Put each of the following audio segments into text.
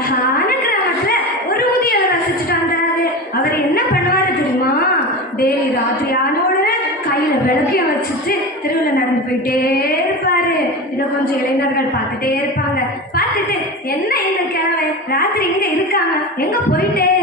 அழகான கிராமத்துல ஒரு முதியவர் வசிச்சுட்டு வந்தாரு அவர் என்ன பண்ணுவாரு தெரியுமா? டெய்லி ராத்திரி ஆன உடனே கையில விளக்கைய வச்சுட்டு தெருவில் நடந்து போயிட்டே இருப்பாரு. இதை கொஞ்சம் இளைஞர்கள் பார்த்துட்டே இருப்பாங்க. பார்த்துட்டு என்ன இந்த கிழமை? ராத்திரி இங்க இருக்காங்க. எங்க போயிட்டே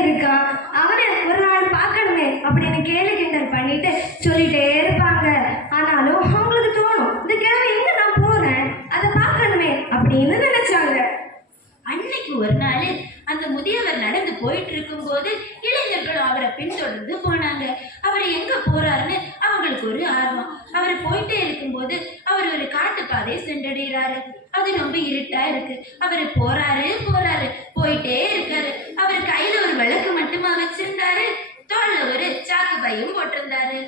ஒரு நாள் அந்த முதியவர் நடந்து போயிட்டு இருக்கும்போது இளைஞர்களும் அவரை பின்தொடர்ந்து போனாங்க. அவர் எங்க போறாருன்னு அவங்களுக்கு ஒரு ஆர்வம். அவர் போயிட்டே இருக்கும்போது அவர் ஒரு காட்டு பாதையை சென்றடைகிறாரு. அது ரொம்ப இருட்டா இருக்கு. அவர் போறாரு போறாரு. போயிட்டே இருக்காரு. அவர் கையில ஒரு விளக்கு மட்டுமா வச்சிருந்தாரு. தோல்ல ஒரு சாக்கு பையும் போட்டிருந்தாரு.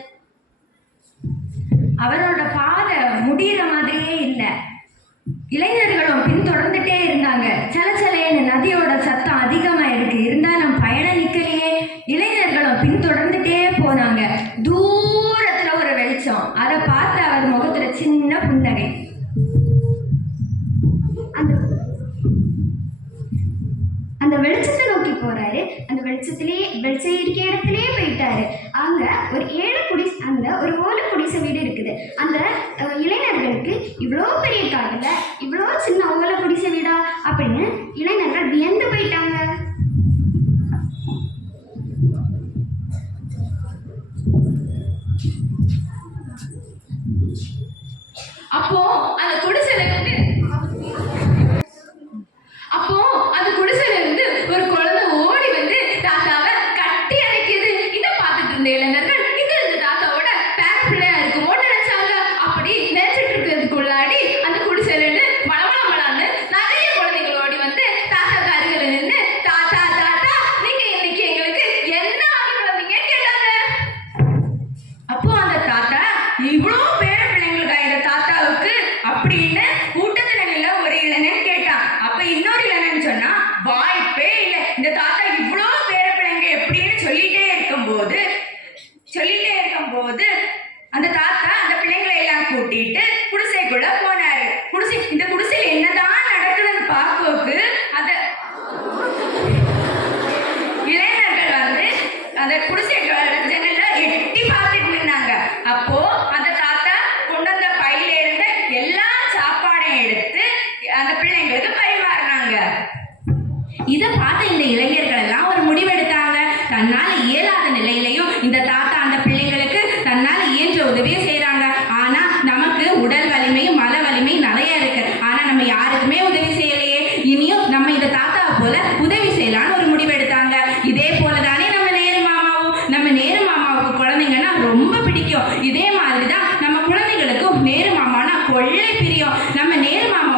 அவரோட பாதை முடிகிற மாதிரியே இல்லை. இளைஞர்களும் பின்தொடர்ந்துட்டே இருந்தாங்க. சலச்சலேன்னு நதியோட சத்தம் அதிகமா இருக்கு. இருந்தாலும் பயணம் நிக்கலையே. இளைஞர்களும் பின்தொடர்ந்துட்டே போனாங்க. தூரத்துல ஒரு வெளிச்சம். அதை பார்த்து அவர் முகத்துல சின்ன புன்னகை. அந்த அந்த வெளிச்சத்தை நோக்கி போறாரு. அந்த வெளிச்சத்திலேயே வெளிச்சம் இருக்க இடத்துலயே போயிட்டாரு. அங்க ஒரு ஏழு குடி அந்த ஒரு ஓலை குடிசை வீடு இருக்குது. அந்த இளைஞர்களுக்கு இவ்வளோ பெரிய காட்டுல இவ்வளோ சின்ன அவங்கள குடிசை வீடா? அப்படின்னு இளைஞர்கள் வியந்து போயிட்டாங்க. அப்போ அந்த குடிசையில இருந்து அப்போ அந்த குடிசையில இருந்து ஒரு குழந்தை ஓடி வந்து தாத்தாவை கட்டி அணைக்குது. இதை பார்த்துட்டு இருந்த இளைஞர்கள் இது இந்த தாத்தாவோட பேர பிள்ளையா இருக்குமோன்னு நினைச்சாங்க. அப்படி வாய்ப்பே இல்லை. இந்த தாத்தா இவ்வளோ பேர பிள்ளைங்க எப்படின்னு சொல்லிட்டே இருக்கும்போது சொல்லிட்டே இருக்கும்போது அந்த தாத்தா அந்த பிள்ளைங்களை எல்லாம் கூட்டிட்டு குடிசைக்குள்ள போனாரு. குடிசை இந்த குடிசையில் என்னதான் நடக்குதுன்னு பார்க்கோக்கு அந்த இளைஞர்கள் வந்து அந்த குடிசை ஜன்னல்ல எட்டி பார்த்துட்டு நின்னாங்க அப்போ அந்த தாத்தா கொண்டு வந்த பையில இருந்த எல்லா சாப்பாடையும் எடுத்து அந்த பிள்ளைங்களுக்கு பரிமாறினாங்க இதை பார்த்த இந்த இளைஞர்கள் எல்லாம் ஒரு முடிவெடுத்தாங்க. தன்னால இயலாத நிலையிலையும் இந்த தாத்தா அந்த பிள்ளைங்களுக்கு தன்னால இயன்ற உதவியை செய்கிறாங்க ஆனா நமக்கு உடல் வலிமையும் மன வலிமையும் நிறைய இருக்கு. ஆனா நம்ம யாருக்குமே உதவி செய்யலையே. இனியும் நம்ம இந்த தாத்தா போல உதவி செய்யலாம்னு ஒரு முடிவெடுத்தாங்க. இதே போலதானே நம்ம நேரு மாமாவும். நம்ம நேரு மாமாவுக்கு குழந்தைங்கன்னா ரொம்ப பிடிக்கும். இதே மாதிரி தான் நம்ம குழந்தைகளுக்கும் நேரு மாமானா கொள்ளை பிரியம். நம்ம நேரு மாமா